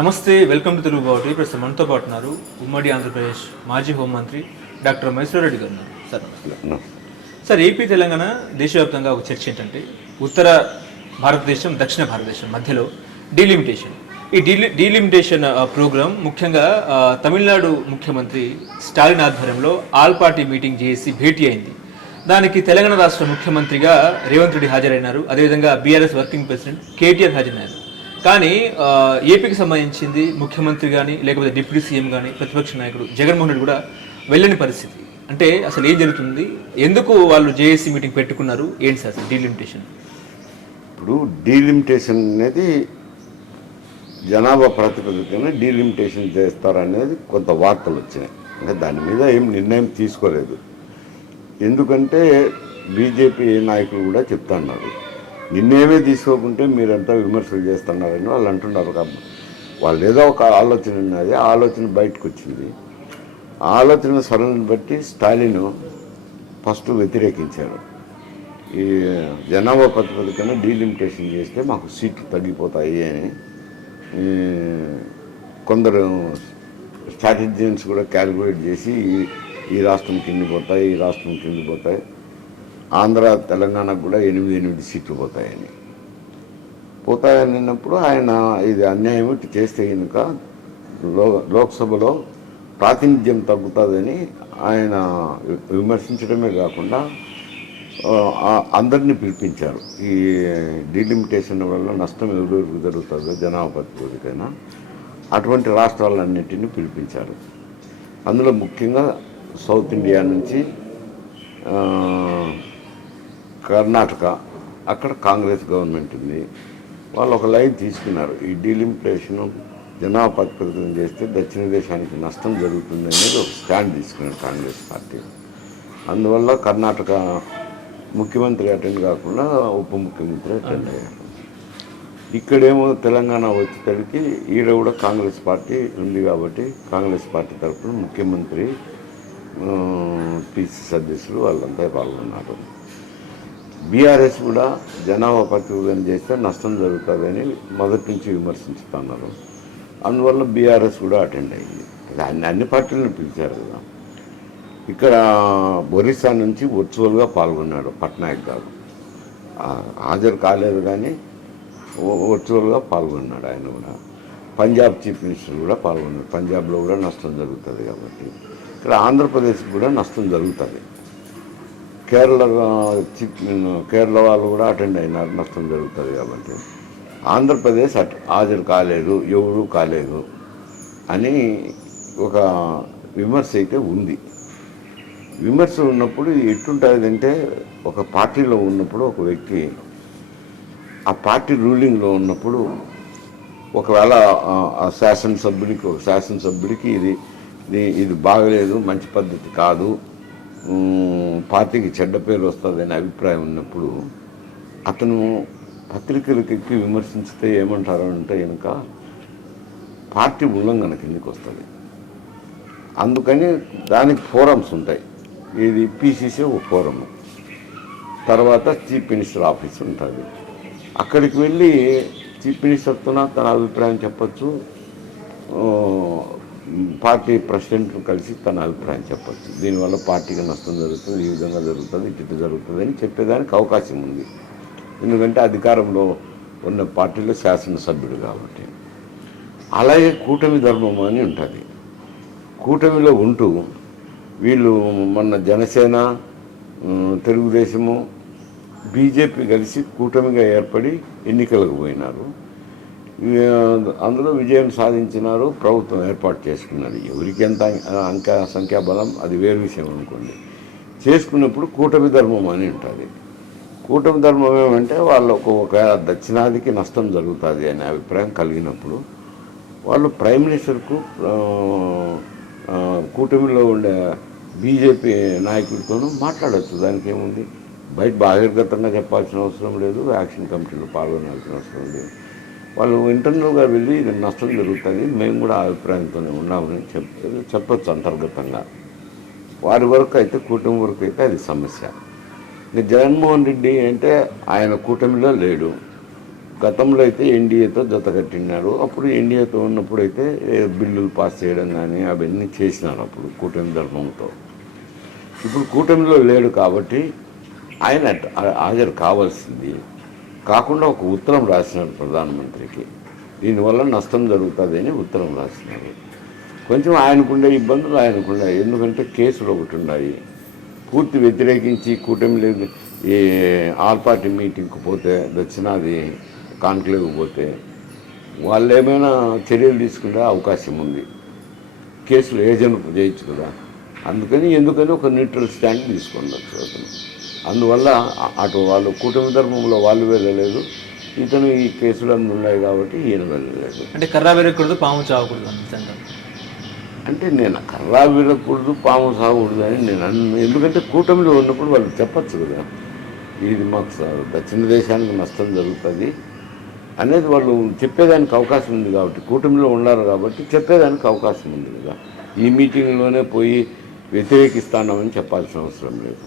నమస్తే, welcome to Telugu బావటి. ప్రస్తుతం మనతో పాటు ఉన్నారు ఉమ్మడి ఆంధ్రప్రదేశ్ మాజీ హోంమంత్రి డాక్టర్ మైసూర్ రెడ్డి గారు ఉన్నారు. సార్ నమస్తే. సార్, ఏపీ తెలంగాణ దేశవ్యాప్తంగా ఒక చర్చ ఏంటంటే ఉత్తర భారతదేశం, దక్షిణ భారతదేశం మధ్యలో డీలిమిటేషన్. ఈ డీలిమిటేషన్ ప్రోగ్రాం ముఖ్యంగా తమిళనాడు ముఖ్యమంత్రి స్టాలిన్ ఆధ్వర్యంలో ఆల్ పార్టీ మీటింగ్ చేసి భేటీ అయింది. దానికి తెలంగాణ రాష్ట్ర ముఖ్యమంత్రిగా రేవంత్ రెడ్డి హాజరైనారు. అదేవిధంగా బీఆర్ఎస్ వర్కింగ్ ప్రెసిడెంట్ కేటీఆర్ హాజరైనారు. కానీ ఏపీకి సంబంధించింది ముఖ్యమంత్రి కానీ లేకపోతే డిప్యూటీ సీఎం కానీ ప్రతిపక్ష నాయకుడు జగన్మోహన్ రెడ్డి కూడా వెళ్ళని పరిస్థితి. అంటే అసలు ఏం జరుగుతుంది, ఎందుకు వాళ్ళు జేఏసీ మీటింగ్ పెట్టుకున్నారు, ఏంటి సార్ డీలిమిటేషన్? ఇప్పుడు డీలిమిటేషన్ అనేది జనాభా ప్రాతిపదికన డీలిమిటేషన్ చేస్తారనేది కొంత వార్తలు వచ్చినాయి. అంటే దాని మీద ఏం నిర్ణయం తీసుకోలేదు. ఎందుకంటే బీజేపీ నాయకులు కూడా చెప్తున్నారు, నిన్నేమే తీసుకోకుంటే మీరంతా విమర్శలు చేస్తున్నారని వాళ్ళు అంటున్నారు. వాళ్ళు ఏదో ఒక ఆలోచన ఉన్నది, ఆ ఆలోచన బయటకు వచ్చింది. ఆ ఆలోచన సరళను బట్టి స్టాలిన్ ఫస్ట్ వ్యతిరేకించారు. ఈ జనాభా ప్రాతిపదికన డీలిమిటేషన్ చేస్తే మాకు సీట్లు తగ్గిపోతాయి అని కొందరు స్ట్రాటజియన్స్ కూడా క్యాలిక్యులేట్ చేసి ఈ రాష్ట్రం కింది పోతాయి, ఈ రాష్ట్రం కింది పోతాయి, ఆంధ్ర తెలంగాణకు కూడా 8 సీట్లు పోతాయని అన్నప్పుడు ఆయన ఇది అన్యాయం ఇటు చేస్తే కనుక లోక్సభలో ప్రాతినిధ్యం తగ్గుతుందని ఆయన విమర్శించడమే కాకుండా అందరినీ పిలిపించారు. ఈ డీలిమిటేషన్ వల్ల నష్టం ఎవరెవరికి జరుగుతుందో జనాభా ప్రాతిపదికన అటువంటి రాష్ట్రాలన్నింటినీ పిలిపించారు. అందులో ముఖ్యంగా సౌత్ ఇండియా నుంచి కర్ణాటక, అక్కడ కాంగ్రెస్ గవర్నమెంట్ ఉంది. వాళ్ళు ఒక లైన్ తీసుకున్నారు, ఈ డీలిమిటేషను జనాభా ప్రాతిపదికన చేస్తే దక్షిణ దేశానికి నష్టం జరుగుతుంది అనేది ఒక స్టాండ్ తీసుకున్నారు కాంగ్రెస్ పార్టీ. అందువల్ల కర్ణాటక ముఖ్యమంత్రి అటెండ్ కాకుండా ఉప ముఖ్యమంత్రి అటెండ్ అయ్యారు. ఇక్కడేమో తెలంగాణ వచ్చేసరికి ఈడ కూడా కాంగ్రెస్ పార్టీ ఉంది కాబట్టి కాంగ్రెస్ పార్టీ తరఫున ముఖ్యమంత్రి, పిసిసి అధ్యక్షులు వాళ్ళంతా పాల్గొన్నారు. బీఆర్ఎస్ కూడా జనాభా ప్రాతిపదికన చేస్తే నష్టం జరుగుతుందని మొదటి నుంచి విమర్శించుతున్నారు. అందువల్ల బీఆర్ఎస్ కూడా అటెండ్ అయింది. అన్ని పార్టీలను పిలిచారు కదా. ఇక్కడ ఒరిస్సా నుంచి వర్చువల్గా పాల్గొన్నాడు పట్నాయక్ గారు. హాజరు కాలేదు కానీ వర్చువల్గా పాల్గొన్నాడు ఆయన కూడా. పంజాబ్ చీఫ్ మినిస్టర్ కూడా పాల్గొన్నాడు. పంజాబ్లో కూడా నష్టం జరుగుతుంది కాబట్టి ఇక్కడ ఆంధ్రప్రదేశ్ కూడా నష్టం జరుగుతుంది. కేరళ వాళ్ళు కూడా అటెండ్ అయినారు, నష్టం జరుగుతుంది కాబట్టి. ఆంధ్రప్రదేశ్ హాజరు కాలేదు, ఎవరు కాలేదు అని ఒక విమర్శ అయితే ఉంది. విమర్శ ఉన్నప్పుడు ఎట్టుంటుందంటే, ఒక పార్టీలో ఉన్నప్పుడు ఒక వ్యక్తి ఆ పార్టీ రూలింగ్లో ఉన్నప్పుడు ఒకవేళ ఒక శాసనసభ్యుడికి ఇది బాగలేదు, మంచి పద్ధతి కాదు, పార్టీకి చెడ్డ పేరు వస్తుందని అభిప్రాయం ఉన్నప్పుడు అతను పత్రికలకు ఎక్కి విమర్శించితే ఏమంటారు అంటే కనుక పార్టీ ఉల్లంఘన కిందకి వస్తుంది. అందుకని దానికి ఫోరమ్స్ ఉంటాయి. ఇది పిసిసి ఒక ఫోరము, తర్వాత చీఫ్ మినిస్టర్ ఆఫీస్ ఉంటుంది. అక్కడికి వెళ్ళి చీఫ్ మినిస్టర్తో తన అభిప్రాయం చెప్పచ్చు, పార్టీ ప్రెసిడెంట్ కలిసి తన అభిప్రాయం చెప్పచ్చు. దీనివల్ల పార్టీకి నష్టం జరుగుతుంది, ఈ విధంగా జరుగుతుంది, ఇటు జరుగుతుంది అని చెప్పేదానికి అవకాశం ఉంది. ఎందుకంటే అధికారంలో ఉన్న పార్టీలో శాసనసభ్యుడు కాబట్టి. అలాగే కూటమి ధర్మం అని ఉంటుంది. కూటమిలో ఉంటూ వీళ్ళు మొన్న జనసేన, తెలుగుదేశము, బీజేపీ కలిసి కూటమిగా ఏర్పడి ఎన్నికలకు పోయినారు. అందులో విజయం సాధించినారు, ప్రభుత్వం ఏర్పాటు చేసుకున్నది. ఎవరికి ఎంత సంఖ్యాబలం అది వేరు విషయం అనుకోండి. చేసుకున్నప్పుడు కూటమి ధర్మం అని ఉంటుంది. కూటమి ధర్మం ఏమంటే వాళ్ళకు ఒక దక్షిణాదికి నష్టం జరుగుతుంది అనే అభిప్రాయం కలిగినప్పుడు వాళ్ళు ప్రైమ్ మినిస్టర్కు కూటమిలో ఉండే బీజేపీ నాయకులతోనూ మాట్లాడచ్చు. దానికి ఏముంది, బయట బహిర్గతంగా చెప్పాల్సిన అవసరం లేదు, యాక్షన్ కమిటీలో పాల్గొనాల్సిన అవసరం లేదు. వాళ్ళు ఇంటర్నల్గా వెళ్ళి ఇది నష్టం జరుగుతుంది, మేము కూడా ఆ అభిప్రాయంతోనే ఉన్నామని చెప్పచ్చు అంతర్గతంగా. వారి వరకు అయితే, కూటమి వరకు అయితే అది సమస్య. జగన్మోహన్ రెడ్డి అంటే ఆయన కూటమిలో లేడు. గతంలో అయితే ఎన్డీఏతో జత కట్టినారు. అప్పుడు ఎన్డీఏతో ఉన్నప్పుడు అయితే బిల్లులు పాస్ చేయడం కానీ అవన్నీ చేసినారు అప్పుడు కూటమి ధర్మంతో. ఇప్పుడు కూటమిలో లేడు కాబట్టి ఆయన హాజరు కావాల్సింది కాకుండా ఒక ఉత్తరం రాసినారు ప్రధానమంత్రికి. దీనివల్ల నష్టం జరుగుతుందని ఉత్తరం రాసినారు. కొంచెం ఆయనకుండే ఇబ్బందులు ఆయనకుండే, ఎందుకంటే కేసులు ఒకటి ఉన్నాయి. పూర్తి వ్యతిరేకించి కూటమి లేదు ఈ ఆల్ పార్టీ మీటింగ్కి పోతే దక్షిణాది కాన్క్లేవ్కి పోతే వాళ్ళు ఏమైనా చర్యలు తీసుకునే అవకాశం ఉంది. కేసులు ఏజెంట్ చేయొచ్చు కదా. అందుకని ఒక న్యూట్రల్ స్టాండ్ తీసుకున్నారు అతను. అందువల్ల అటు వాళ్ళు కూటమి ధర్మంలో వాళ్ళు వెళ్ళలేదు, ఇతను ఈ కేసులు అన్నీ ఉన్నాయి కాబట్టి ఈయన వెళ్ళలేదు. అంటే కర్రా విరగకూడదు, పాము చావకూడదు అంటారు. అంటే నేను కర్రా విరగకూడదు, పాము సాగకూడదు అని నేను ఎందుకంటే కూటమిలో ఉన్నప్పుడు వాళ్ళు చెప్పచ్చు కదా, ఇది మాకు దక్షిణ దేశానికి నష్టం జరుగుతుంది అనేది వాళ్ళు చెప్పేదానికి అవకాశం ఉంది. కాబట్టి కూటమిలో ఉన్నారు కాబట్టి చెప్పేదానికి అవకాశం ఉంది కదా. ఈ మీటింగ్లోనే పోయి వ్యతిరేకిస్తామని చెప్పాల్సిన అవసరం లేదు.